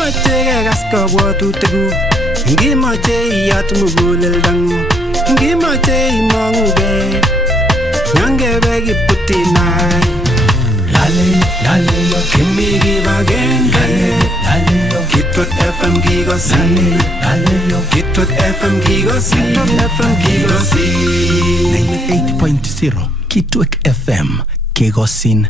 Ngimache kekas kabwatutikuk, ngimache iyat muguleldangu, ngimache imong'ugei, nyangebe kiputinai. Lale, kimi kibagenge, Kitwet FM kikosin, Kitwet FM kikosin, 98.0 Kitwet FM kikosin.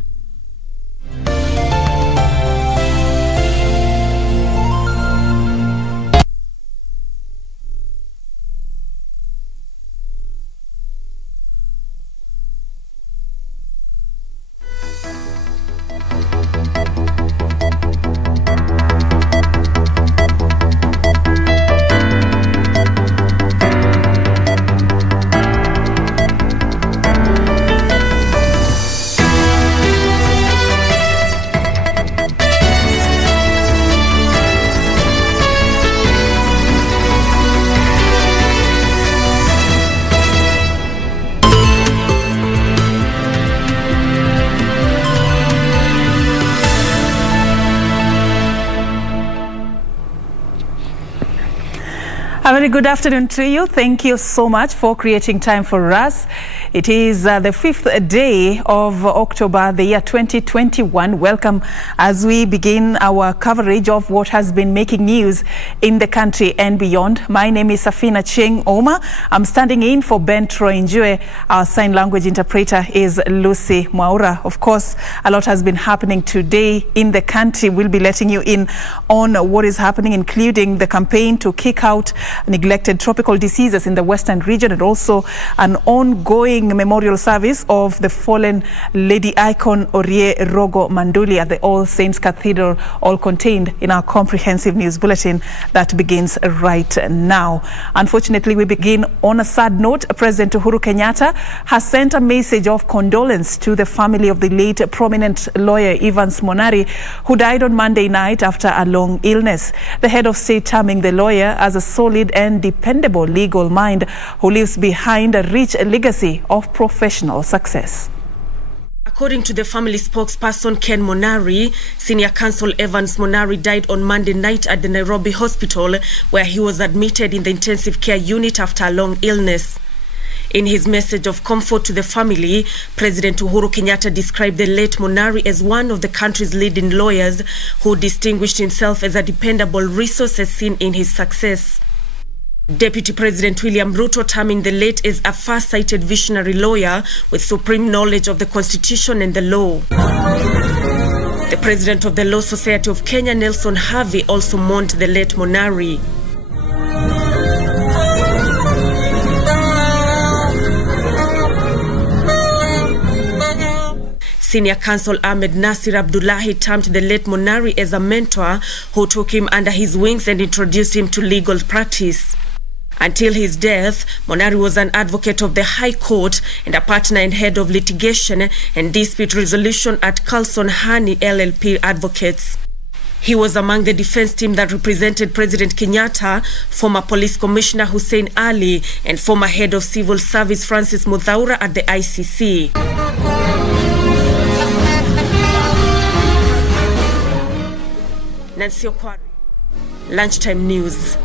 A very good afternoon to you. Thank you so much for creating time for us. It is the 5th day of October, the year 2021. Welcome as we begin our coverage of what has been making news in the country and beyond. My name is Serfine Achieng Oma. I'm standing in for Ben Troinjue. Our sign language interpreter is Lucy Mwaura. Of course, a lot has been happening today in the country. We'll be letting you in on what is happening, including the campaign to kick out neglected tropical diseases in the western region, and also an ongoing memorial service of the fallen lady icon Orie Rogo Manduli at the All Saints Cathedral, all contained in our comprehensive news bulletin that begins right now. Unfortunately, we begin on a sad note. President Uhuru Kenyatta has sent a message of condolence to the family of the late prominent lawyer Evans Monari, who died on Monday night after a long illness. The head of state terming the lawyer as a solid and dependable legal mind who leaves behind a rich legacy of professional success. According to the family spokesperson Ken Monari, Senior Counsel Evans Monari died on Monday night at the Nairobi hospital, where he was admitted in the intensive care unit after a long illness. In his message of comfort to the family, President Uhuru Kenyatta described the late Monari as one of the country's leading lawyers who distinguished himself as a dependable resource as seen in his success. Deputy President William Ruto terming the late as a far-sighted visionary lawyer with supreme knowledge of the Constitution and the law. The President of the Law Society of Kenya, Nelson Harvey, also mourned the late Monari. Senior Counsel Ahmed Nasir Abdullahi termed the late Monari as a mentor who took him under his wings and introduced him to legal practice. Until his death, Monari was an advocate of the High Court and a partner and head of litigation and dispute resolution at Carlson Hani LLP Advocates. He was among the defense team that represented President Kenyatta, former Police Commissioner Hussein Ali, and former head of Civil Service Francis Muthaura at the ICC. Nancy Okwari, Lunchtime News.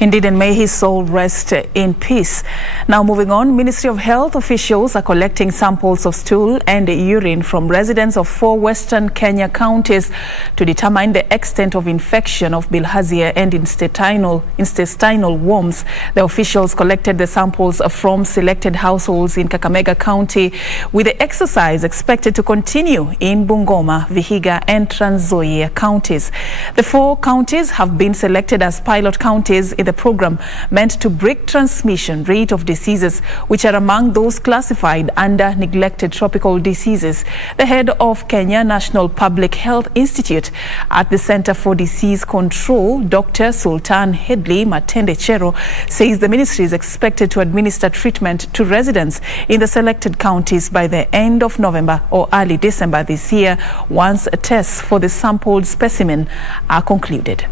Indeed, and may his soul rest in peace. Now moving on, Ministry of Health officials are collecting samples of stool and urine from residents of 4 Western Kenya counties to determine the extent of infection of bilharzia and intestinal worms. The officials collected the samples from selected households in Kakamega County, with the exercise expected to continue in Bungoma, Vihiga and Trans Nzoia counties. The 4 counties have been selected as pilot counties in the program meant to break transmission rate of diseases which are among those classified under neglected tropical diseases. The head of Kenya National Public Health Institute at the Center for Disease Control, Dr. Sultan Hedley Matende Chero, says the ministry is expected to administer treatment to residents in the selected counties by the end of November or early December this year, once tests for the sampled specimen are concluded.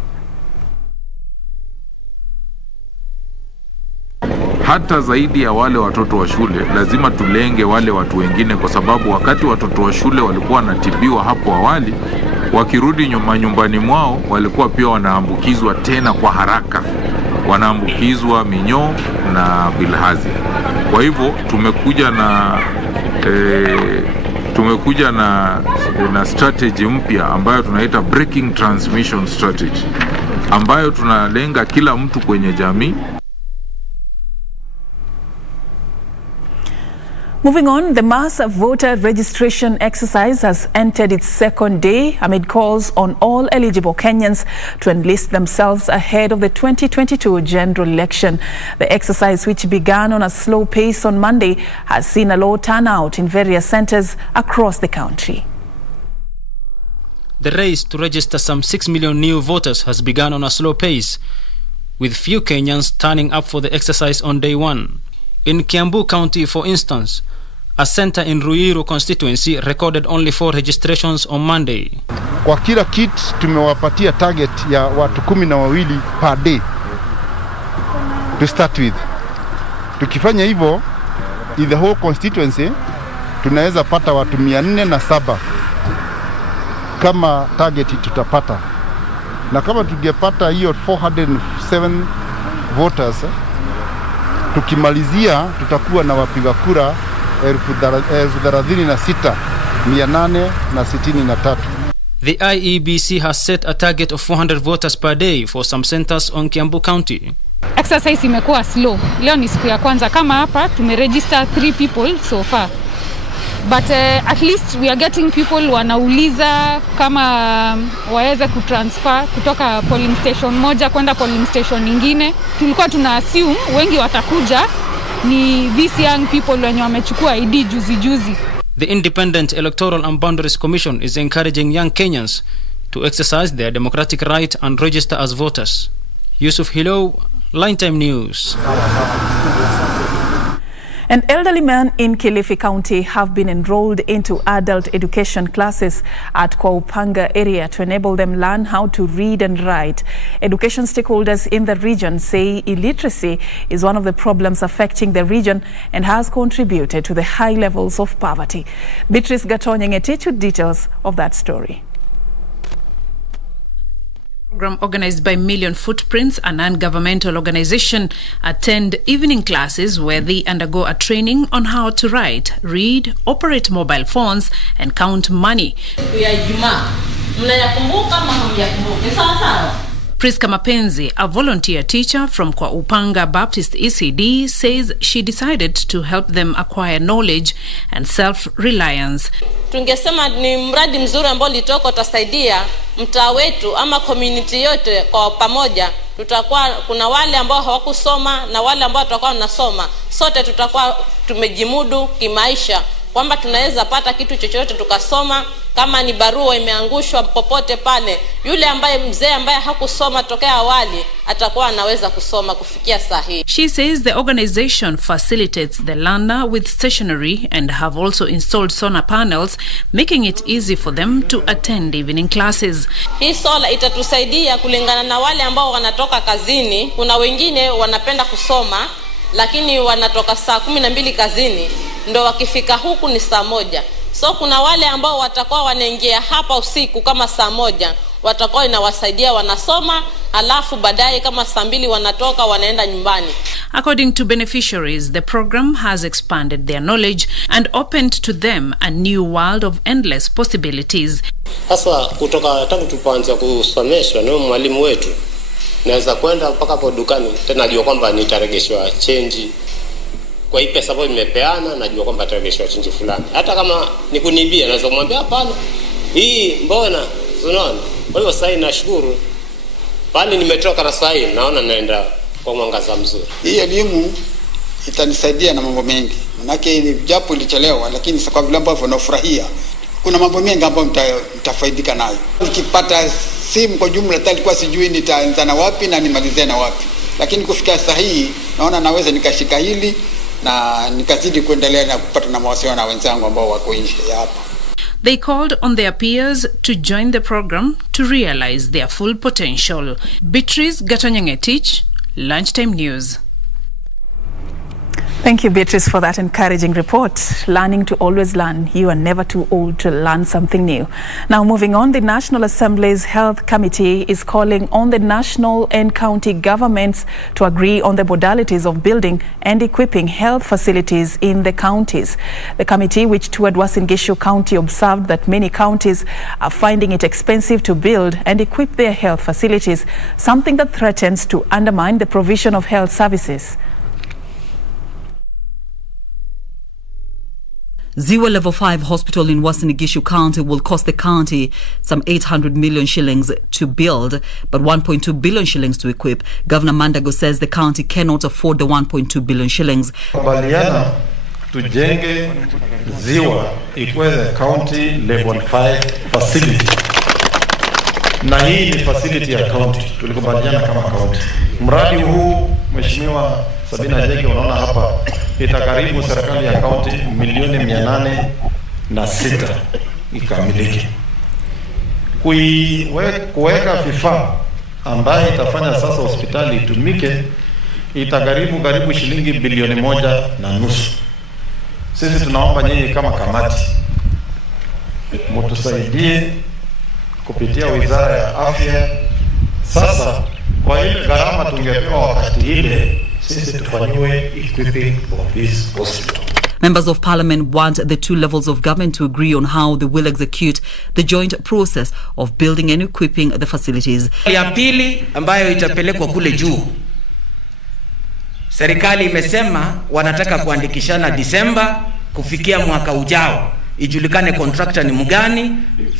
Hata zaidi ya wale watoto wa shule, lazima tulenge wale watu wengine, kwa sababu wakati watoto wa shule walikuwa wanatibiwa hapo awali, wakirudi nyumbani mwao walikuwa pia wanaambukizwa tena kwa haraka, wanaambukizwa minyoo na bilharzia. Kwa hivyo tumekuja na strategy mpya ambayo tunaita breaking transmission strategy, ambayo tunalenga kila mtu kwenye jamii. Moving on, the mass voter registration exercise has entered its second day amid calls on all eligible Kenyans to enlist themselves ahead of the 2022 general election. The exercise, which began on a slow pace on Monday, has seen a low turnout in various centers across the country. The race to register some 6 million new voters has begun on a slow pace, with few Kenyans turning up for the exercise on day one. In Kiambu County, for instance, a center in Ruiru constituency recorded only 4 registrations on Monday. Kwa kila kit tumewapatia target ya watu 12 per day to start with. Tukifanya hivyo, in the whole constituency tunaweza pata watu 407 kama target tutapata. Na kama tungepata hiyo 407 voters, tukimalizia tutakuwa na wapiga kura 36,863. The IEBC has set a target of 400 voters per day for some centers on Kiambu County. Exercise imekuwa slow. Leo ni siku ya kwanza. Kama hapa tumeregister 3 people so far. But at least we are getting people wanauliza kama waweze kutransfer kutoka polling station moja kwenda polling station nyingine. Tulikuwa tuna assume wengi watakuja ni these young people wenye wamechukua ID juzi. The Independent Electoral and Boundaries Commission is encouraging young Kenyans to exercise their democratic right and register as voters. Yusuf Hilo, Lunchtime News. An elderly man in Kilifi County have been enrolled into adult education classes at Kwaupanga area to enable them learn how to read and write. Education stakeholders in the region say illiteracy is one of the problems affecting the region and has contributed to the high levels of poverty. Beatrice Gatonyengetich with details of that story. Program organized by Million Footprints, a non-governmental organization, attend evening classes where they undergo a training on how to write, read, operate mobile phones, and count money. Priska Mapenzi, a volunteer teacher from Kwaupanga Baptist ECD, says she decided to help them acquire knowledge and self-reliance. Tungesema ni mradi mzuri ambao litoko utasaidia mtaa wetu ama community yote kwa pamoja. Tutakuwa kuna wale ambao hawakusoma na wale ambao tutakuwa tunasoma. Sote tutakuwa tumejimudu kimaisha kwamba tunaweza pata kitu chochote tukasoma. Kama ni barua imeangushwa popote pale, yule ambaye mzee ambaye hakusoma tokea awali atakuwa anaweza kusoma kufikia sahihi. She says the organization facilitates the learner with stationery and have also installed solar panels, making it easy for them to attend evening classes. Hii solar itatusaidia kulingana na wale ambao wanatoka kazini. Kuna wengine wanapenda kusoma lakini wanatoka saa 12 kazini, ndo wakifika huku ni saa 1. So kuna wale ambao watakuwa wanaingia hapa usiku kama saa 1, watakuwa inawasaidia wanasoma, alafu baadaye kama saa 2 wanatoka wanaenda nyumbani. According to beneficiaries, the program has expanded their knowledge and opened to them a new world of endless possibilities. Hasa kutoka tangu tupoanza kusomeshwa na mwalimu wetu, naweza kwenda mpaka hapo dukani tena najua kwamba nitaregeshwa change. Kwa hii pesa ambayo nimepeana najua kwamba nitaregeshwa change fulani. Hata kama ni kunibia naweza kumwambia hapana. Hii mbona? Unaona? Kwa hiyo sasa nashukuru. Pale nimetoka na sasa naona naenda kwa mwangaza mzuri. Hii elimu itanisaidia na mambo mengi. Manake ni japo ilichelewa lakini kwa vile ambavyo nafurahia kuna mambo mengi ambayo nitafaidika nayo. Nikipata simu kwa jumla nilikuwa sijui nitaanza na wapi na nimalize na wapi. Lakini kufikia sasa hii naona naweza nikashika hili na nikazidi kuendelea na kupata na mawasiliano na wenzangu ambao wako nje hapa. They called on their peers to join the program to realize their full potential. Beatrice Gatonyengetich, Lunchtime News. Thank you, Beatrice, for that encouraging report. Learning to always learn. You are never too old to learn something new. Now, moving on, the National Assembly's Health Committee is calling on the national and county governments to agree on the modalities of building and equipping health facilities in the counties. The committee, which toured Uasin Gishu County, observed that many counties are finding it expensive to build and equip their health facilities, something that threatens to undermine the provision of health services. Ziwa Level 5 Hospital in Uasin Gishu County will cost the county some 800 million shillings to build, but 1.2 billion shillings to equip. Governor Mandago says the county cannot afford the 1.2 billion shillings. Kubaliana tujenge Ziwa ikuwe the county level 5 facility. Na hii ni facility ya county. Tulikubaliana kama county. Mradi huu Mheshimiwa Sabina Jege unaona hapa itakaribu serikali ya county milioni 806 ikamiliki. Kuweka vifaa ambayo itafanya sasa hospitali itumike karibu shilingi bilioni 1.5. Sisi tunaomba nyinyi kama kamati mtusaidie kupitia Wizara ya Afya. Sasa kwa ile gharama tungepewa wakati ile sisi tufanyiwe equipping of this hospital. Members of Parliament want the two levels of government to agree on how they will execute the joint process of building and equipping the facilities. Ya pili ambayo itapelekwa kule juu, serikali imesema wanataka kuandikishana Disemba kufikia mwaka ujao, ijulikane contractor ni mgani,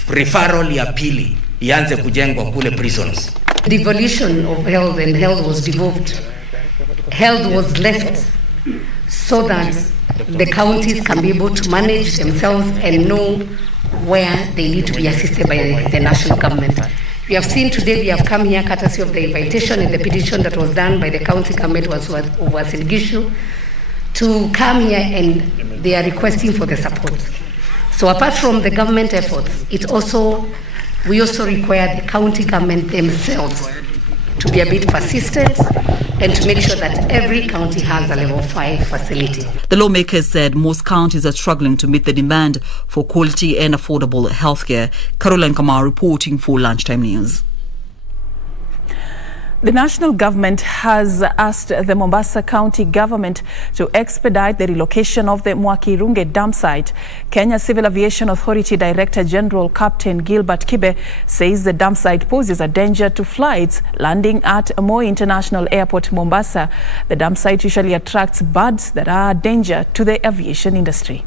referral ya pili ianze kujengwa kule prisons. Devolution of health and health was devolved. Health was left so that the counties can be able to manage themselves and know where they need to be assisted by the national government. We have seen today, we have come here courtesy of the invitation and the petition that was done by the county government of Uasin Gishu to come here, and they are requesting for the support. So apart from the government efforts, we also require the county government themselves to be a bit persistent and to make sure that every county has a level 5 facility. The lawmakers said most counties are struggling to meet the demand for quality and affordable healthcare. Caroline Kamau reporting for Lunchtime News. The national government has asked the Mombasa County government to expedite the relocation of the Mwakirunge dump site. Kenya Civil Aviation Authority Director General Captain Gilbert Kibe says the dump site poses a danger to flights landing at Moi International Airport, Mombasa. The dump site usually attracts birds that are a danger to the aviation industry.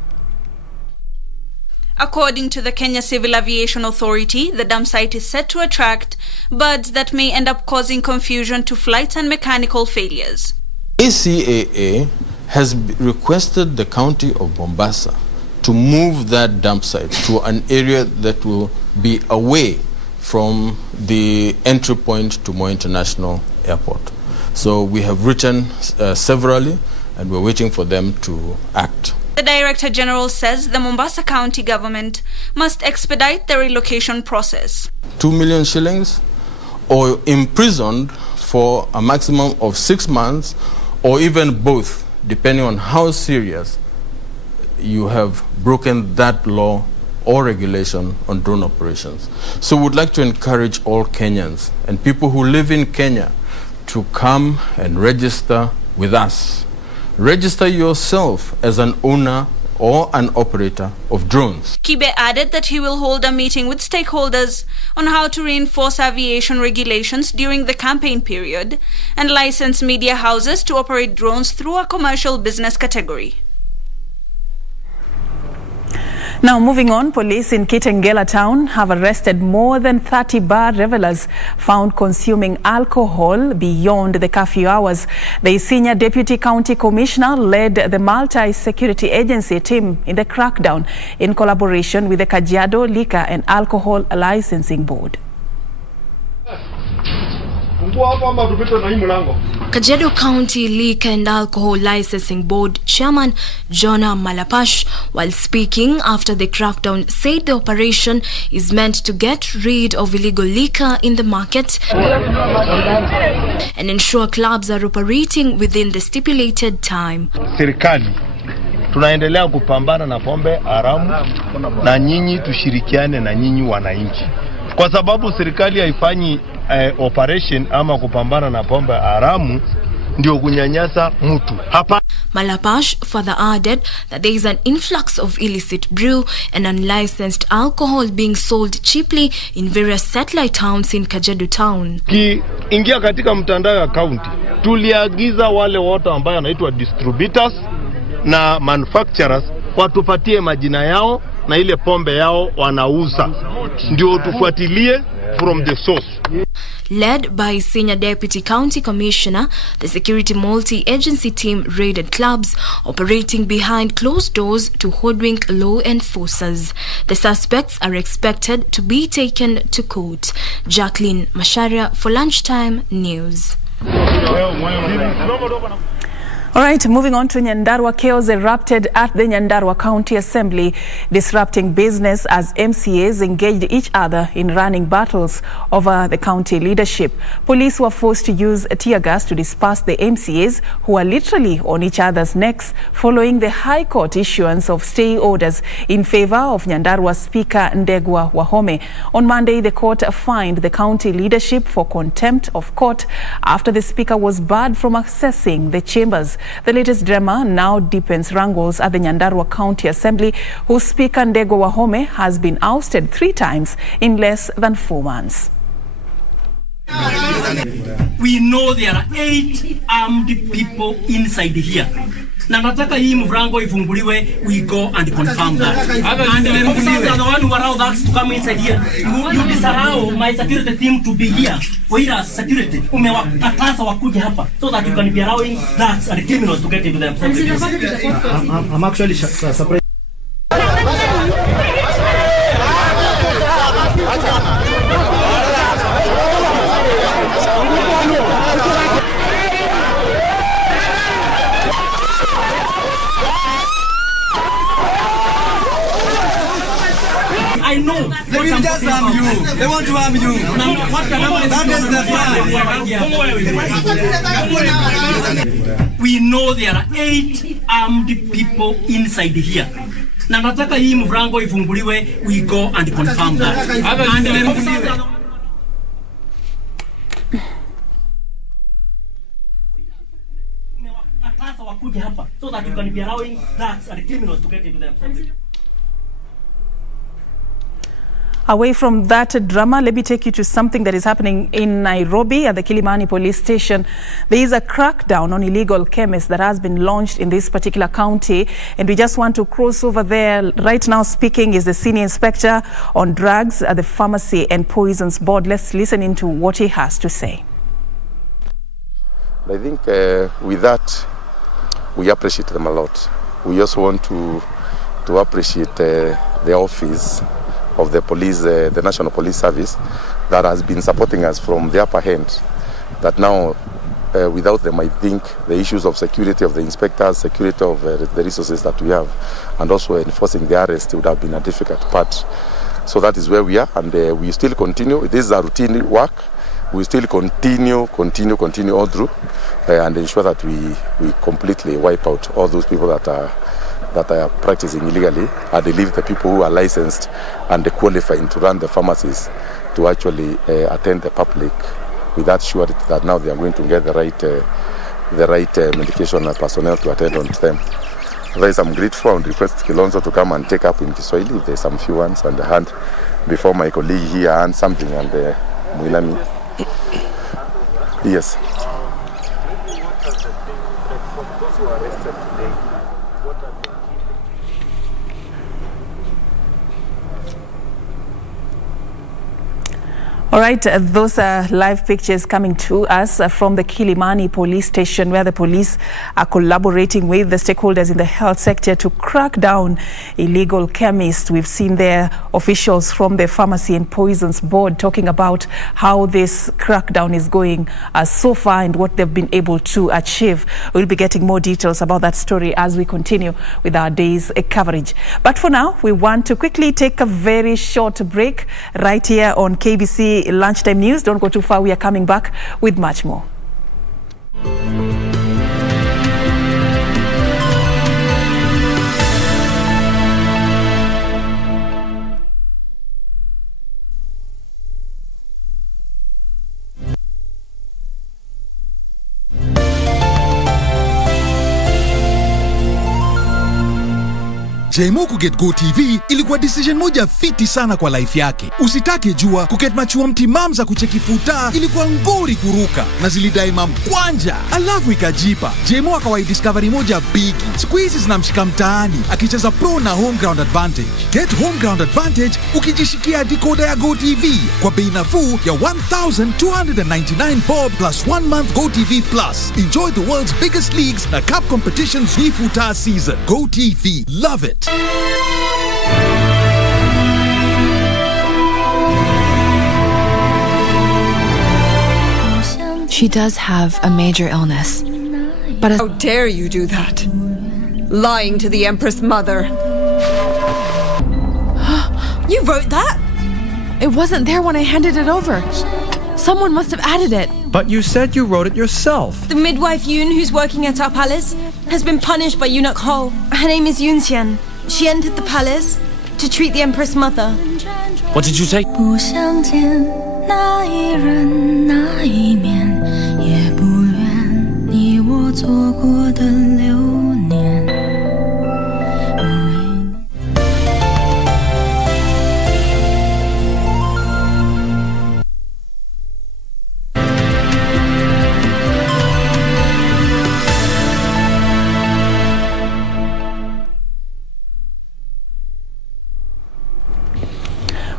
According to the Kenya Civil Aviation Authority, the dump site is set to attract birds that may end up causing confusion to flights and mechanical failures. ACAA has requested the county of Mombasa to move that dump site to an area that will be away from the entry point to Moi International Airport. So we have written severally, and we're waiting for them to act. The Director General says the Mombasa County government must expedite the relocation process. 2 million shillings or imprisoned for a maximum of 6 months, or even both, depending on how serious you have broken that law or regulation on drone operations. So we would like to encourage all Kenyans and people who live in Kenya to come and register with us. Register yourself as an owner or an operator of drones. Kibe added that he will hold a meeting with stakeholders on how to reinforce aviation regulations during the campaign period and license media houses to operate drones through a commercial business category. Now, moving on, police in Kitengela town have arrested more than 30 bar revelers found consuming alcohol beyond the curfew hours. The senior deputy county commissioner led the multi-security agency team in the crackdown in collaboration with the Kajiado Liquor and Alcohol Licensing Board. Kajiado County Liquor and Alcohol Licensing Board Chairman Jonah Malapash, while speaking after the crackdown, said the operation is meant to get rid of illegal liquor in the market and ensure clubs are operating within the stipulated time. Serikali tunaendelea kupambana na pombe haramu, na nyinyi tushirikiane na nyinyi wananchi, kwa sababu serikali haifanyi operation ama kupambana na pombe haramu ndio kunyanyasa mtu hapa. Malapash further added that there is an influx of illicit brew and unlicensed alcohol being sold cheaply in various satellite towns in Kajiado town. Ingia katika mtandao ya county, tuliagiza wale wote ambao wanaitwa distributors na manufacturers watupatie majina yao na ile pombe yao wanauza, ndio tufuatilie from the source. Led by Senior Deputy County Commissioner, the security multi-agency team raided clubs operating behind closed doors to hoodwink law enforcers. The suspects are expected to be taken to court. Jacqueline Masharia for Lunchtime News. All right, moving on to Nyandarua. Chaos erupted at the Nyandarua County Assembly, disrupting business as MCAs engaged each other in running battles over the county leadership. Police were forced to use tear gas to disperse the MCAs, who were literally on each other's necks following the High Court issuance of stay orders in favor of Nyandarua Speaker Ndegwa Wahome. On Monday, the court fined the county leadership for contempt of court after the speaker was barred from accessing the chambers. The latest drama now deepens wrangles at the Nyandarua County Assembly, whose Speaker Ndegwa Wahome has been ousted 3 times in less than 4 months. We know there are 8 armed people inside here. Na nataka hii mvrango ifunguliwe, we go and confirm that. And the officers are the one who allowed us to come inside here. You disallow my security team to be here. Where security umewakataza wakuje hapa so that you can be allowing drugs and criminals to get into the assembly. I'm actually surprised. I know. They will just harm you. They want to harm you. That is the plan. We know there are 8 armed people inside here. Na nataka hii mvrango ifunguliwe, we go and confirm that. And the officers are wakuje hapa so that you can be allowing drugs and criminals to get into the assembly. Away from that drama, let me take you to something that is happening in Nairobi at the Kilimani police station. There is a crackdown on illegal chemists that has been launched in this particular county, and we just want to cross over there. Right now speaking is the Senior Inspector on Drugs at the Pharmacy and Poisons Board. Let's listen into what he has to say. I think with that, we appreciate them a lot. We also want to appreciate the office of the police, the National Police Service, that has been supporting us from the upper hand. That now, without them, I think the issues of security of the inspectors, security of the resources that we have, and also enforcing the arrest would have been a difficult part. So that is where we are, and we still continue. This is a routine work. We still continue all through, and ensure that we completely wipe out all those people that are practicing illegally, and they leave the people who are licensed and qualified to run the pharmacies to actually attend the public with that surety that now they are going to get the right medication personnel to attend on them. Otherwise, I'm grateful and request Kilonzo to come and take up in Kiswahili if there's some few ones on the hand before my colleague here and something and Mwilami. Yes. All right, those are live pictures coming to us from the Kilimani police station, where the police are collaborating with the stakeholders in the health sector to crack down illegal chemists. We've seen there officials from the Pharmacy and Poisons Board talking about how this crackdown is going so far and what they've been able to achieve. We'll be getting more details about that story as we continue with our day's coverage. But for now, we want to quickly take a very short break right here on KBC Lunchtime News. Don't go too far. We are coming back with much more. Jemo kuget Go TV ilikuwa decision moja fiti sana kwa life yake. Usitake jua kuget machuo mtimam za kucheki futa ilikuwa ngori kuruka na zilidai kwanja. Alafu ikajipa. Jemo akawai discovery moja bigi. Siku hizi zinamshika mtaani akicheza pro na home ground advantage. Get home ground advantage ukijishikia decoder ya Go TV kwa bei nafuu ya 1,299 bob plus 1 month Go TV Plus. Enjoy the world's biggest leagues na cup competitions hii futa season. Go TV, love it. She does have a major illness. But how dare you do that? Lying to the Empress Mother. You wrote that? It wasn't there when I handed it over. Someone must have added it. But you said you wrote it yourself. The midwife Yoon, who's working at our palace, has been punished by Eunuch Ho. Her name is Yoon Xian. She entered the palace to treat the Empress Mother. What did you say?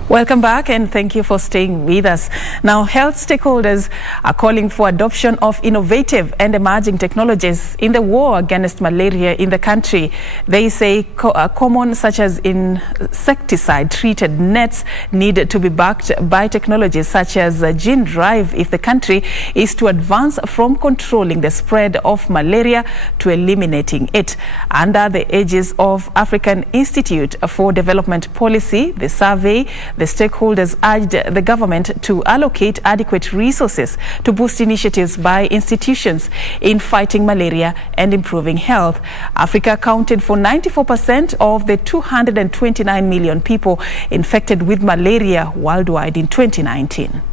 Welcome back and thank you for staying with us. Now, health stakeholders are calling for adoption of innovative and emerging technologies in the war against malaria in the country. They say common such as insecticide-treated nets need to be backed by technologies such as gene drive if the country is to advance from controlling the spread of malaria to eliminating it. Under the aegis of African Institute for Development Policy, the survey, the stakeholders urged the government to allocate adequate resources to boost initiatives by institutions in fighting malaria and improving health. Africa accounted for 94% of the 229 million people infected with malaria worldwide in 2019.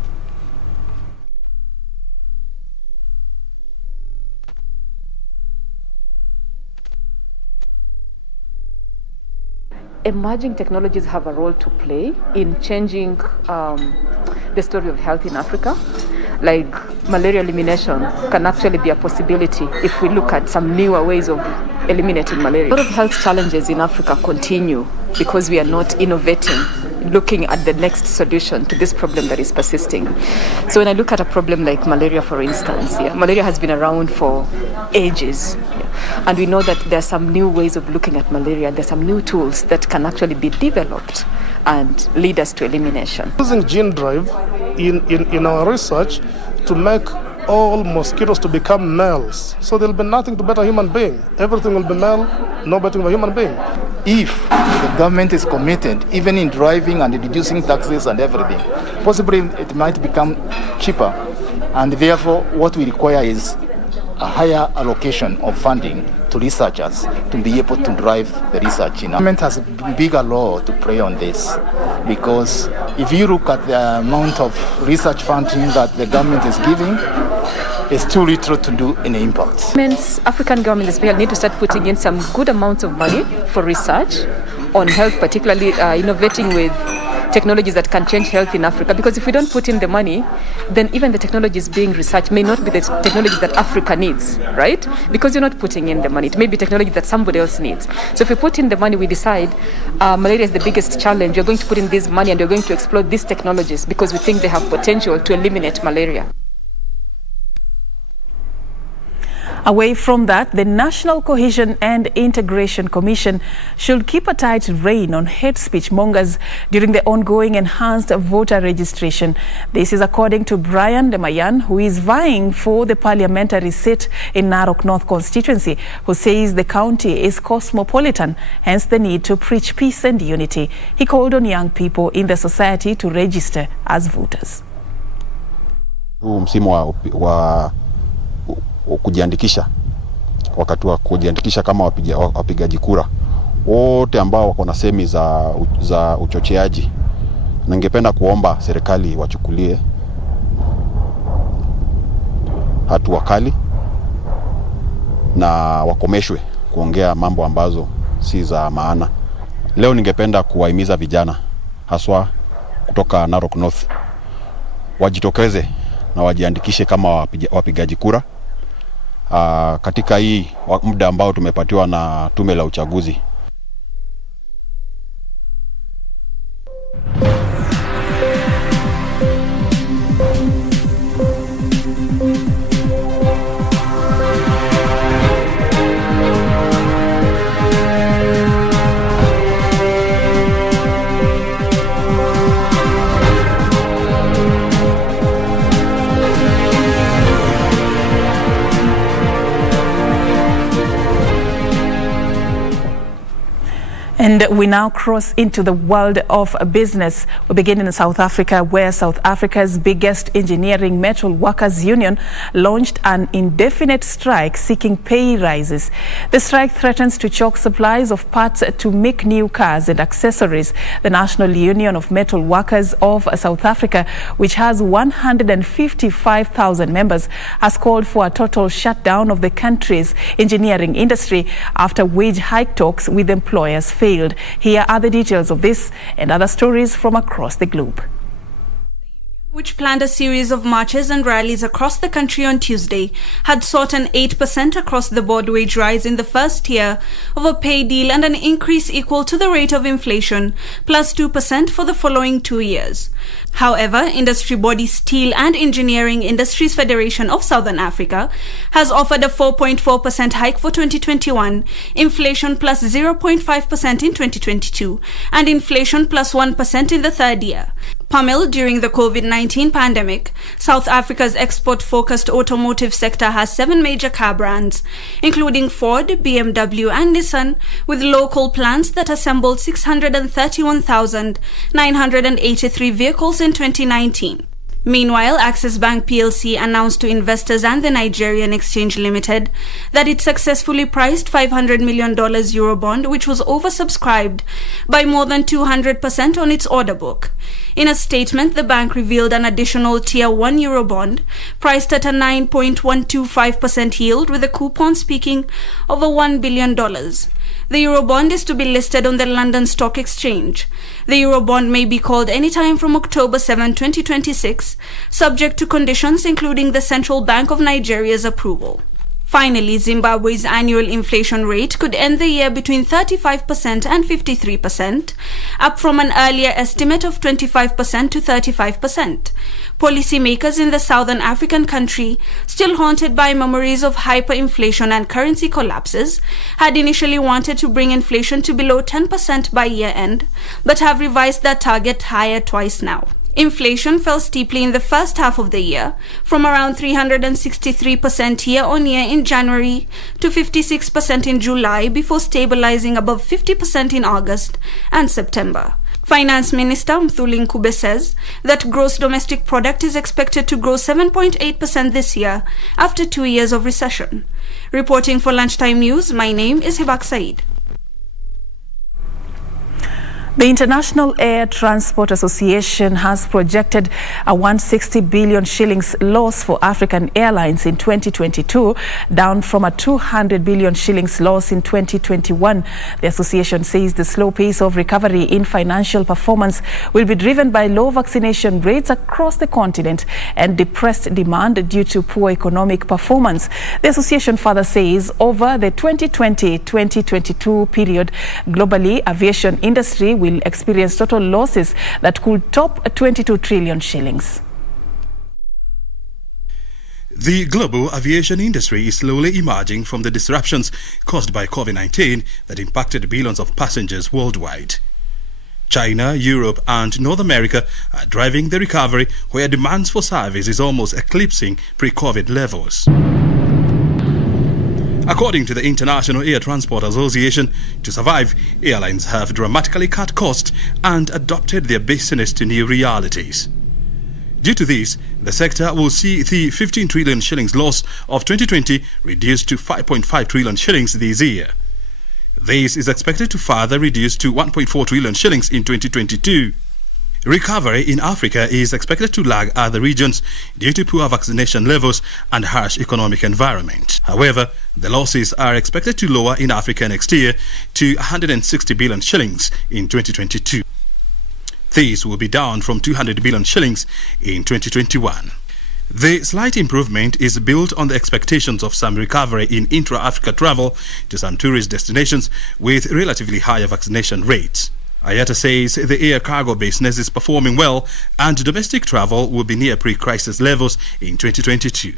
Emerging technologies have a role to play in changing the story of health in Africa. Like malaria elimination can actually be a possibility if we look at some newer ways of eliminating malaria. A lot of health challenges in Africa continue because we are not innovating, looking at the next solution to this problem that is persisting. So when I look at a problem like malaria, for instance, malaria has been around for ages. And we know that there are some new ways of looking at malaria. There are some new tools that can actually be developed and lead us to elimination. Using gene drive in our research to make all mosquitoes to become males. So there'll be nothing to better a human being. Everything will be male, no better of a human being. If the government is committed, even in driving and reducing taxes and everything, possibly it might become cheaper. And therefore, what we require is a higher allocation of funding to researchers to be able to drive the research. The government has a bigger role to play on this, because if you look at the amount of research funding that the government is giving, it's too little to do any impact. African governments especially need to start putting in some good amounts of money for research on health, particularly innovating with technologies that can change health in Africa, because if we don't put in the money, then even the technologies being researched may not be the technologies that Africa needs, right? Because you're not putting in the money. It may be technology that somebody else needs. So if we put in the money, we decide malaria is the biggest challenge. You're going to put in this money and you're going to explore these technologies because we think they have potential to eliminate malaria. Away from that, the National Cohesion and Integration Commission should keep a tight rein on hate speech mongers during the ongoing enhanced voter registration. This is according to Brian Demayan, who is vying for the parliamentary seat in Narok North constituency, who says the county is cosmopolitan, hence the need to preach peace and unity. He called on young people in the society to register as voters. Msimu wa kujiandikisha, wakati wa kujiandikisha kama wapigaji kura wote ambao wako na semi za uchocheaji, na ningependa kuomba serikali wachukulie hatua kali na wakomeshwe kuongea mambo ambazo si za maana. Leo ningependa kuwahimiza vijana haswa kutoka Narok North wajitokeze na wajiandikishe kama wapigaji kura katika hii muda ambao tumepatiwa na tume la uchaguzi. And we now cross into the world of business. We begin in South Africa, where South Africa's biggest engineering metal workers union launched an indefinite strike seeking pay rises. The strike threatens to choke supplies of parts to make new cars and accessories. The National Union of Metal Workers of South Africa, which has 155,000 members, has called for a total shutdown of the country's engineering industry after wage hike talks with employers failed. Here are the details of this and other stories from across the globe. Which planned a series of marches and rallies across the country on Tuesday, had sought an 8% across-the-board wage rise in the first year of a pay deal and an increase equal to the rate of inflation, plus 2% for the following 2 years. However, industry body Steel and Engineering Industries Federation of Southern Africa has offered a 4.4% hike for 2021, inflation plus 0.5% in 2022, and inflation plus 1% in the third year. Pummeled during the COVID-19 pandemic, South Africa's export-focused automotive sector has 7 major car brands, including Ford, BMW and Nissan, with local plants that assembled 631,983 vehicles in 2019. Meanwhile, Access Bank PLC announced to investors and the Nigerian Exchange Limited that it successfully priced $500 million Eurobond, which was oversubscribed by more than 200% on its order book. In a statement, the bank revealed an additional Tier 1 Eurobond priced at a 9.125% yield with a coupon speaking of $1 billion. The Eurobond is to be listed on the London Stock Exchange. The Eurobond may be called anytime from October 7, 2026, subject to conditions including the Central Bank of Nigeria's approval. Finally, Zimbabwe's annual inflation rate could end the year between 35% and 53%, up from an earlier estimate of 25% to 35%. Policymakers in the southern African country, still haunted by memories of hyperinflation and currency collapses, had initially wanted to bring inflation to below 10% by year-end, but have revised that target higher twice now. Inflation fell steeply in the first half of the year, from around 363% year-on-year in January to 56% in July, before stabilizing above 50% in August and September. Finance Minister Mthuli Ncube says that gross domestic product is expected to grow 7.8% this year after 2 years of recession. Reporting for Lunchtime News, my name is Hibak Said. The International Air Transport Association has projected a 160 billion shillings loss for African airlines in 2022, down from a 200 billion shillings loss in 2021. The association says the slow pace of recovery in financial performance will be driven by low vaccination rates across the continent and depressed demand due to poor economic performance. The association further says over the 2020-2022 period, globally, aviation industry will experience total losses that could top 22 trillion shillings. The global aviation industry is slowly emerging from the disruptions caused by COVID-19 that impacted billions of passengers worldwide. China, Europe and North America are driving the recovery, where demands for service is almost eclipsing pre-COVID levels. According to the International Air Transport Association, to survive, airlines have dramatically cut costs and adopted their business to new realities. Due to this, the sector will see the 15 trillion shillings loss of 2020 reduced to 5.5 trillion shillings this year. This is expected to further reduce to 1.4 trillion shillings in 2022. Recovery in Africa is expected to lag other regions due to poor vaccination levels and harsh economic environment. However, the losses are expected to lower in Africa next year to 160 billion shillings in 2022. These will be down from 200 billion shillings in 2021. The slight improvement is built on the expectations of some recovery in intra-Africa travel to some tourist destinations with relatively higher vaccination rates. IATA says the air cargo business is performing well and domestic travel will be near pre-crisis levels in 2022.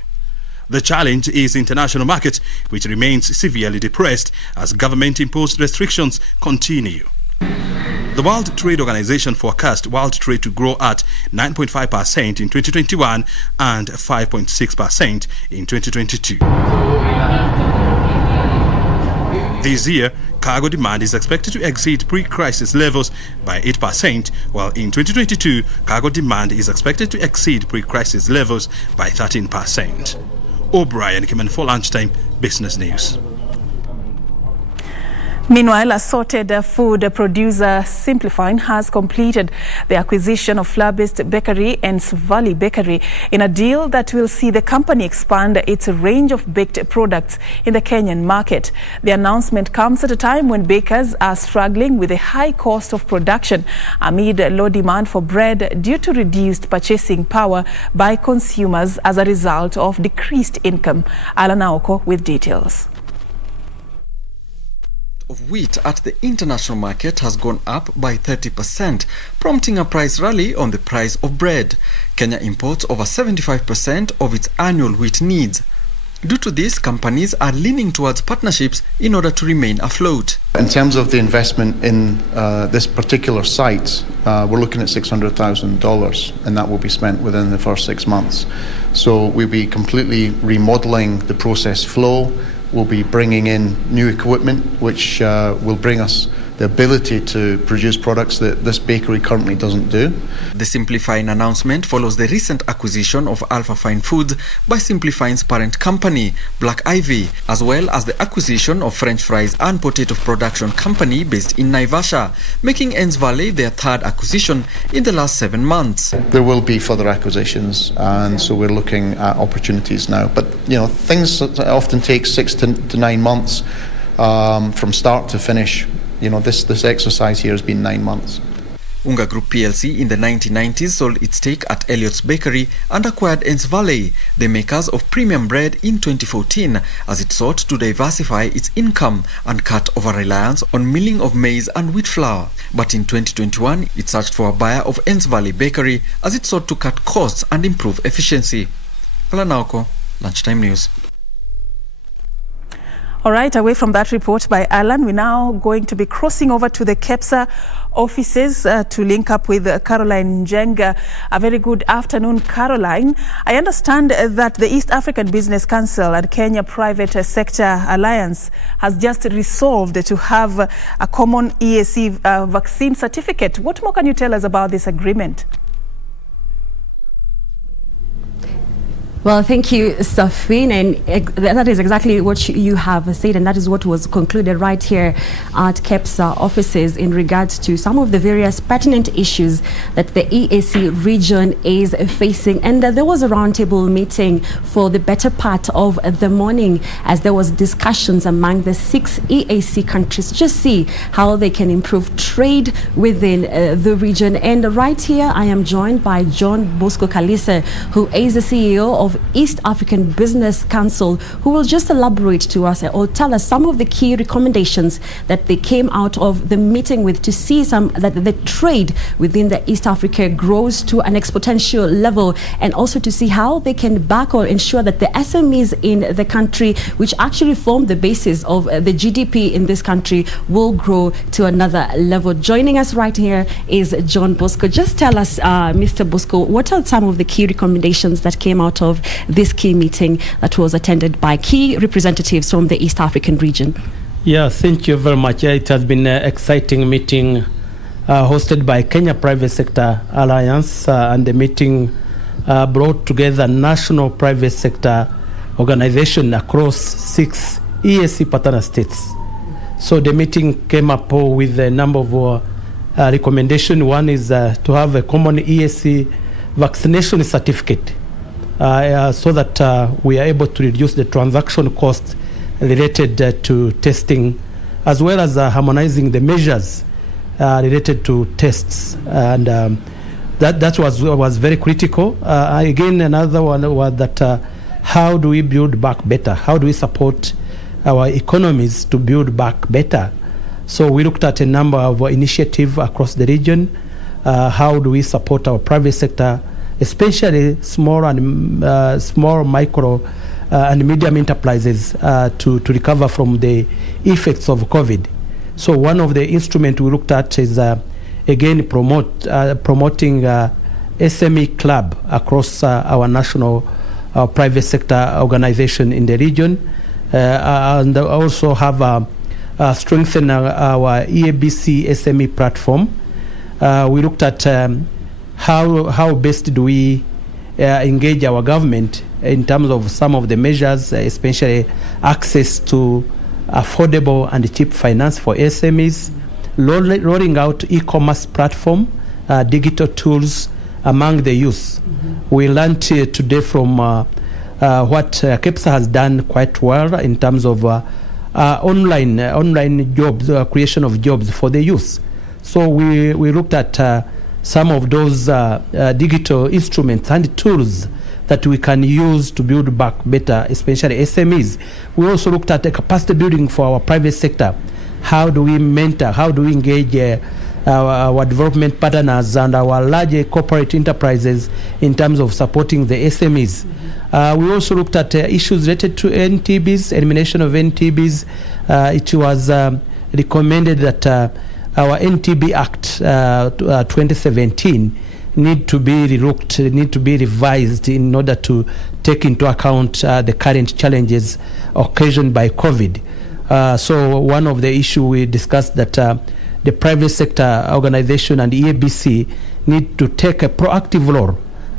The challenge is international market, which remains severely depressed as government-imposed restrictions continue. The World Trade Organization forecast world trade to grow at 9.5% in 2021 and 5.6% in 2022. This year, cargo demand is expected to exceed pre-crisis levels by 8%, while in 2022, cargo demand is expected to exceed pre-crisis levels by 13%. O'Brien Kimen for Lunchtime Business News. Meanwhile, assorted food producer Serfine has completed the acquisition of flour-based bakery Enns Valley Bakery in a deal that will see the company expand its range of baked products in the Kenyan market. The announcement comes at a time when bakers are struggling with the high cost of production amid low demand for bread due to reduced purchasing power by consumers as a result of decreased income. Alan Aoko with details. Of wheat at the international market has gone up by 30%, prompting a price rally on the price of bread. Kenya imports over 75% of its annual wheat needs. Due to this, companies are leaning towards partnerships in order to remain afloat. In terms of the investment in this particular site, we're looking at $600,000, and that will be spent within the first 6 months. So we'll be completely remodeling the process flow. We'll be bringing in new equipment which will bring us the ability to produce products that this bakery currently doesn't do. The Simplifine's announcement follows the recent acquisition of Alpha Fine Foods by Simplifine's parent company, Black Ivy, as well as the acquisition of French fries and potato production company based in Naivasha, making Enns Valley their third acquisition in the last 7 months. There will be further acquisitions, and so we're looking at opportunities now. But you know, things often take 6 to 9 months from start to finish. You know, this exercise here has been 9 months. Unga Group PLC in the 1990s sold its stake at Elliott's Bakery and acquired Enns Valley, the makers of premium bread, in 2014 as it sought to diversify its income and cut over-reliance on milling of maize and wheat flour. But in 2021, it searched for a buyer of Enns Valley Bakery as it sought to cut costs and improve efficiency. Alanauko, Lunchtime News. All right, away from that report by Alan, we're now going to be crossing over to the KEPSA offices to link up with Caroline Njenga. A very good afternoon, Caroline. I understand that the East African Business Council and Kenya Private Sector Alliance has just resolved to have a common EAC vaccine certificate. What more can you tell us about this agreement? Well, thank you, Serfine, and that is exactly what you have said, and that is what was concluded right here at KEPSA offices in regards to some of the various pertinent issues that the EAC region is facing. And there was a roundtable meeting for the better part of the morning, as there was discussions among the 6 EAC countries, just see how they can improve trade within the region. And right here, I am joined by John Bosco Kalise, who is the CEO of East African Business Council, who will just elaborate to us or tell us some of the key recommendations that they came out of the meeting with, to see that the trade within the East Africa grows to an exponential level, and also to see how they can back or ensure that the SMEs in the country, which actually form the basis of the GDP in this country, will grow to another level. Joining us right here is John Bosco. Just tell us, Mr. Bosco, what are some of the key recommendations that came out of this key meeting that was attended by key representatives from the East African region? Yeah, thank you very much. It has been an exciting meeting hosted by Kenya Private Sector Alliance, and the meeting brought together national private sector organization across 6 EAC partner states. So the meeting came up with a number of recommendations. One is to have a common EAC vaccination certificate, so that we are able to reduce the transaction costs related to testing, as well as harmonizing the measures related to tests. And that was very critical. Again, another one was that how do we build back better? How do we support our economies to build back better? So we looked at a number of initiatives across the region. How do we support our private sector, especially small, micro, and medium enterprises to recover from the effects of COVID. So one of the instruments we looked at is again promoting SME club across our national private sector organization in the region, and also have strengthen our EABC SME platform. We looked at how best do we engage our government in terms of some of the measures, especially access to affordable and cheap finance for SMEs, rolling out e-commerce platform, digital tools among the youth. We learned today from what KEPSA has done quite well in terms of online jobs, creation of jobs for the youth. So we looked at some of those digital instruments and tools that we can use to build back better, especially SMEs. We also looked at the capacity building for our private sector. How do we mentor, how do we engage our development partners and our large corporate enterprises in terms of supporting the SMEs? We also looked at issues related to NTBs, elimination of NTBs. It was recommended that our NTB Act 2017 need to be relooked, need to be revised in order to take into account the current challenges occasioned by COVID. So one of the issues we discussed that the private sector organization and EABC need to take a proactive role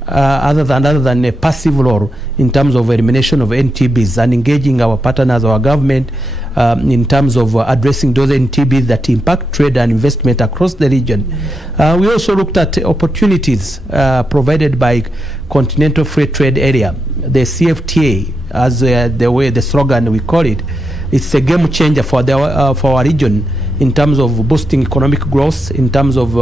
other than a passive role in terms of elimination of NTBs and engaging our partners, our government, in terms of addressing those NTBs that impact trade and investment across the region. We also looked at opportunities provided by Continental Free Trade Area, the CFTA, as the slogan we call it. It's a game changer for our region in terms of boosting economic growth, in terms of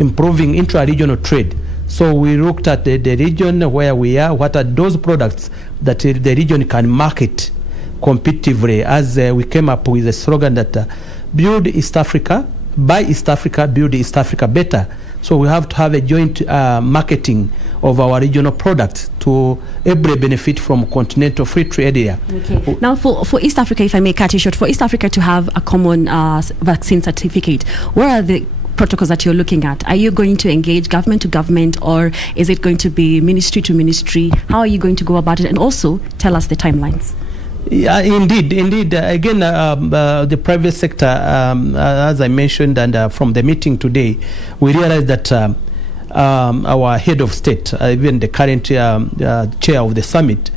improving intra-regional trade. So we looked at the region where we are, what are those products that the region can market competitively, as we came up with a slogan that build East Africa, buy East Africa, build East Africa better. So we have to have a joint marketing of our regional products to every benefit from continental free trade area. Okay. Now for East Africa, if I may cut you short, for East Africa to have a common vaccine certificate, where are the protocols that you're looking at? Are you going to engage government to government, or is it going to be ministry to ministry? How are you going to go about it? And also tell us the timelines. Yeah, indeed. Again, the private sector, as I mentioned, and from the meeting today, we realized that our head of state, even the current chair of the summit,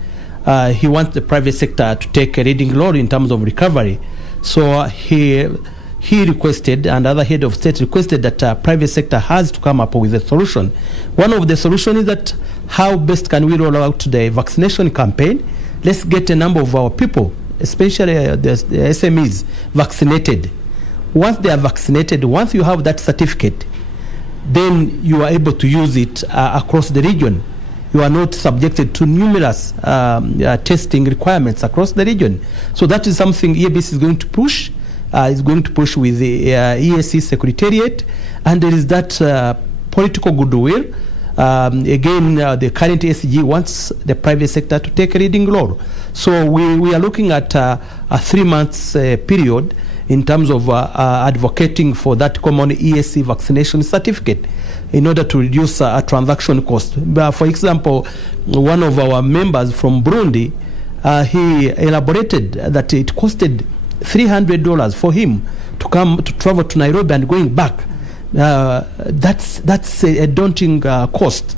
he wants the private sector to take a leading role in terms of recovery. So he requested, and other head of state requested, that private sector has to come up with a solution. One of the solutions is that how best can we roll out the vaccination campaign? Let's get a number of our people, especially the SMEs, vaccinated. Once they are vaccinated, once you have that certificate, then you are able to use it across the region. You are not subjected to numerous testing requirements across the region. So that is something EABC is going to push. Is going to push with the EAC Secretariat, and there is that political goodwill. Again, the current SG wants the private sector to take a leading role. So we are looking at a 3 months period in terms of advocating for that common EAC vaccination certificate in order to reduce transaction cost. For example, one of our members from Burundi, he elaborated that it costed $300 for him to travel to Nairobi and going back. That's a daunting cost.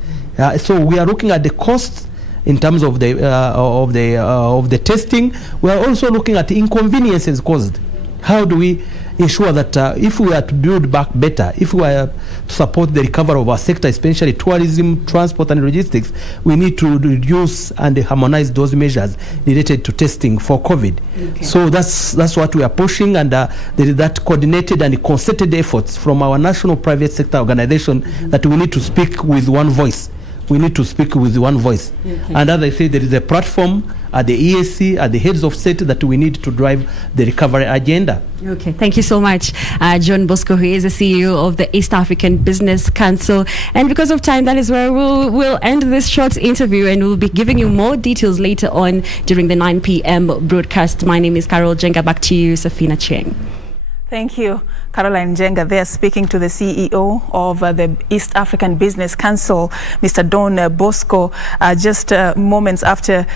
So we are looking at the cost in terms of the testing. We are also looking at the inconveniences caused. How do we ensure that if we are to build back better, if we are to support the recovery of our sector, especially tourism, transport and logistics, we need to reduce and harmonize those measures related to testing for COVID. Okay. So that's what we are pushing, and there is that coordinated and concerted efforts from our national private sector organization that we need to speak with one voice. We need to speak with one voice. Okay. And as I say, there is a platform at the EAC, at the heads of state, that we need to drive the recovery agenda. Okay, thank you so much, John Bosco, who is the CEO of the East African Business Council. And because of time, that is where we'll end this short interview, and we'll be giving you more details later on during the 9 p.m. broadcast. My name is Carol Jenga. Back to you, Serfine Achieng. Thank you, Caroline Jenga. There speaking to the CEO of the East African Business Council, Mr. Don Bosco, just moments after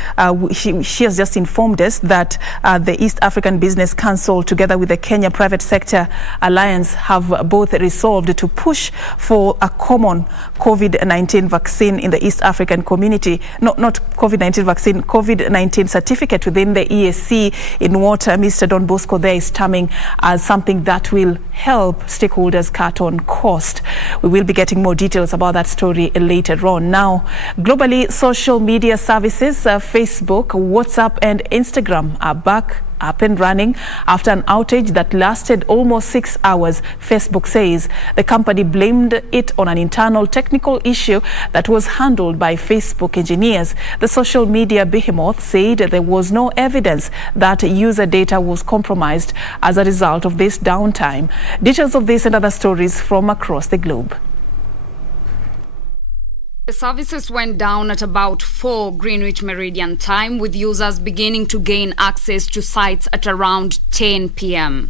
she has just informed us that the East African Business Council, together with the Kenya Private Sector Alliance, have both resolved to push for a common COVID-19 vaccine in the East African community. Not COVID-19 vaccine, COVID-19 certificate within the EAC, in what Mr. Don Bosco there is terming as something that will help stakeholders cut on cost. We will be getting more details about that story later on. Now, globally, social media services, Facebook, WhatsApp and Instagram are back up and running after an outage that lasted almost 6 hours. Facebook says the company blamed it on an internal technical issue that was handled by Facebook engineers. The social media behemoth said there was no evidence that user data was compromised as a result of this downtime. Details of this and other stories from across the globe. The services went down at about 4 Greenwich Meridian time, with users beginning to gain access to sites at around 10 p.m.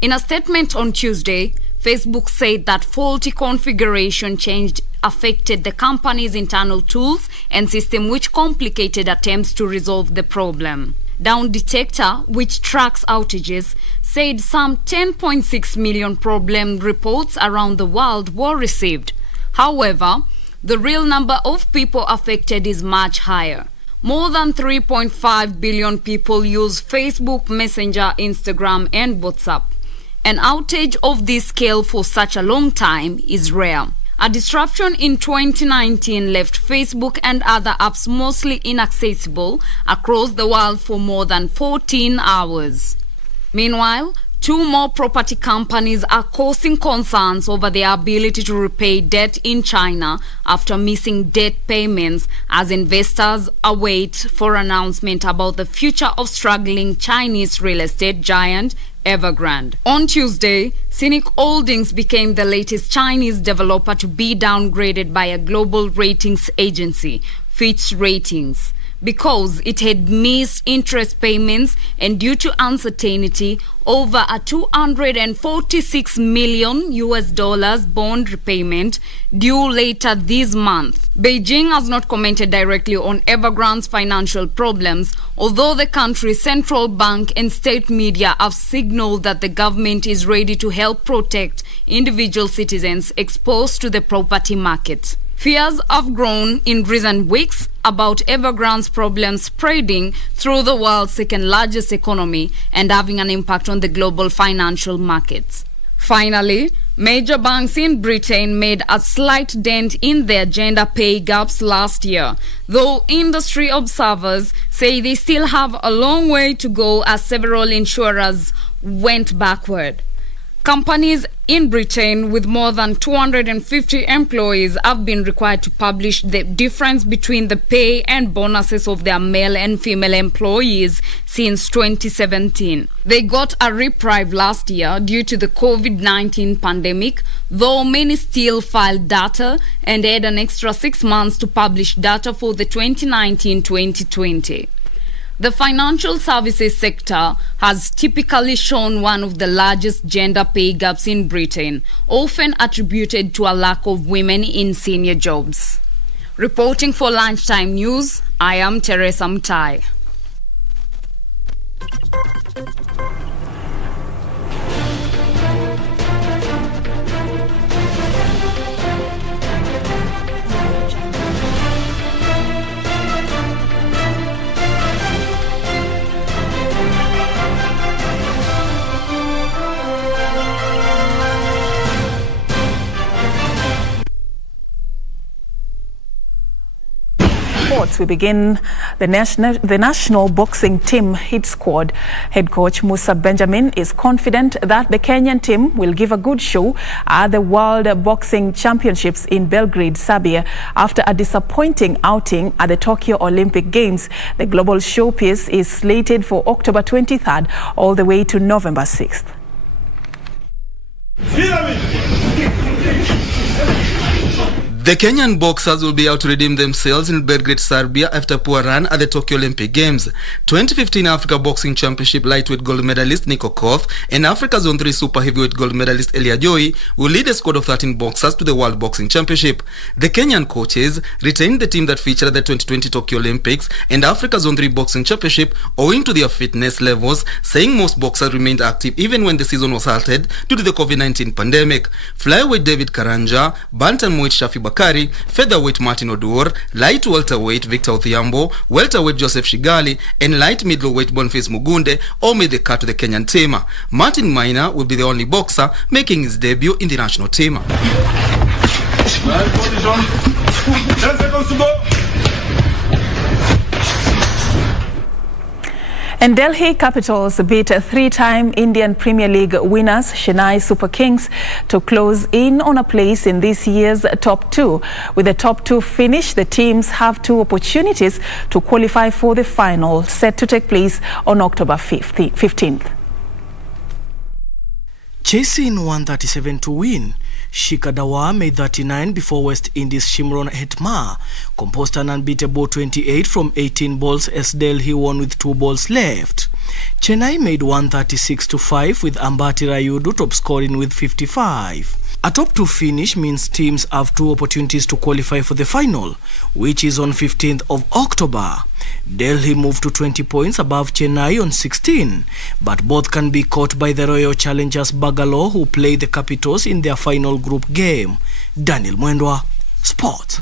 In a statement on Tuesday, Facebook said that faulty configuration change affected the company's internal tools and system, which complicated attempts to resolve the problem. Down Detector, which tracks outages, said some 10.6 million problem reports around the world were received. However, the real number of people affected is much higher. More than 3.5 billion people use Facebook, Messenger, Instagram, and WhatsApp. An outage of this scale for such a long time is rare. A disruption in 2019 left Facebook and other apps mostly inaccessible across the world for more than 14 hours. Meanwhile, 2 more property companies are causing concerns over their ability to repay debt in China after missing debt payments, as investors await for announcement about the future of struggling Chinese real estate giant Evergrande. On Tuesday, Cynic Holdings became the latest Chinese developer to be downgraded by a global ratings agency, Fitch Ratings. because it had missed interest payments and due to uncertainty over a $246 million bond repayment due later this month. Beijing has not commented directly on Evergrande's financial problems, although the country's central bank and state media have signaled that the government is ready to help protect individual citizens exposed to the property market. Fears have grown in recent weeks about Evergrande's problems spreading through the world's second largest economy and having an impact on the global financial markets. Finally, major banks in Britain made a slight dent in their gender pay gaps last year, though industry observers say they still have a long way to go as several insurers went backward. Companies in Britain with more than 250 employees have been required to publish the difference between the pay and bonuses of their male and female employees since 2017. They got a reprieve last year due to the COVID-19 pandemic, though many still filed data and had an extra 6 months to publish data for the 2019-2020. The financial services sector has typically shown one of the largest gender pay gaps in Britain, often attributed to a lack of women in senior jobs. Reporting for Lunchtime News, I am Teresa Mutai. We begin the national boxing team hit squad. Head coach Musa Benjamin is confident that the Kenyan team will give a good show at the World Boxing Championships in Belgrade, Serbia, after a disappointing outing at the Tokyo Olympic Games. The global showpiece is slated for October 23rd all the way to November 6th. The Kenyan boxers will be out to redeem themselves in Belgrade, Serbia after a poor run at the Tokyo Olympic Games. 2015 Africa Boxing Championship lightweight gold medalist Nico Koth and Africa Zone 3 super heavyweight gold medalist Elia Joy will lead a squad of 13 boxers to the World Boxing Championship. The Kenyan coaches retained the team that featured at the 2020 Tokyo Olympics and Africa Zone 3 Boxing Championship owing to their fitness levels, saying most boxers remained active even when the season was halted due to the COVID-19 pandemic. Flyweight David Karanja, bantamweight Shafi Bakari, featherweight Martin Odur, light welterweight Victor Odhiambo, welterweight Joseph Shigali, and light middleweight Boniface Mugunde all made the cut to the Kenyan team. Martin Maina will be the only boxer making his debut in the national team. And Delhi Capitals beat three-time Indian Premier League winners Chennai Super Kings to close in on a place in this year's top two. With the top two finish, the teams have two opportunities to qualify for the final, set to take place on October 15th. Chasing 137 to win, Shikhar Dhawan made 39 before West Indies' Shimron Hetmar composed an unbeatable 28 from 18 balls as Delhi won with 2 balls left. Chennai made 136 to 5 with Ambati Rayudu top scoring with 55. A top two finish means teams have two opportunities to qualify for the final, which is on 15th of October. Delhi moved to 20 points above Chennai on 16, but both can be caught by the Royal Challengers Bangalore, who play the Capitals in their final group game. Daniel Mwendwa, Sport.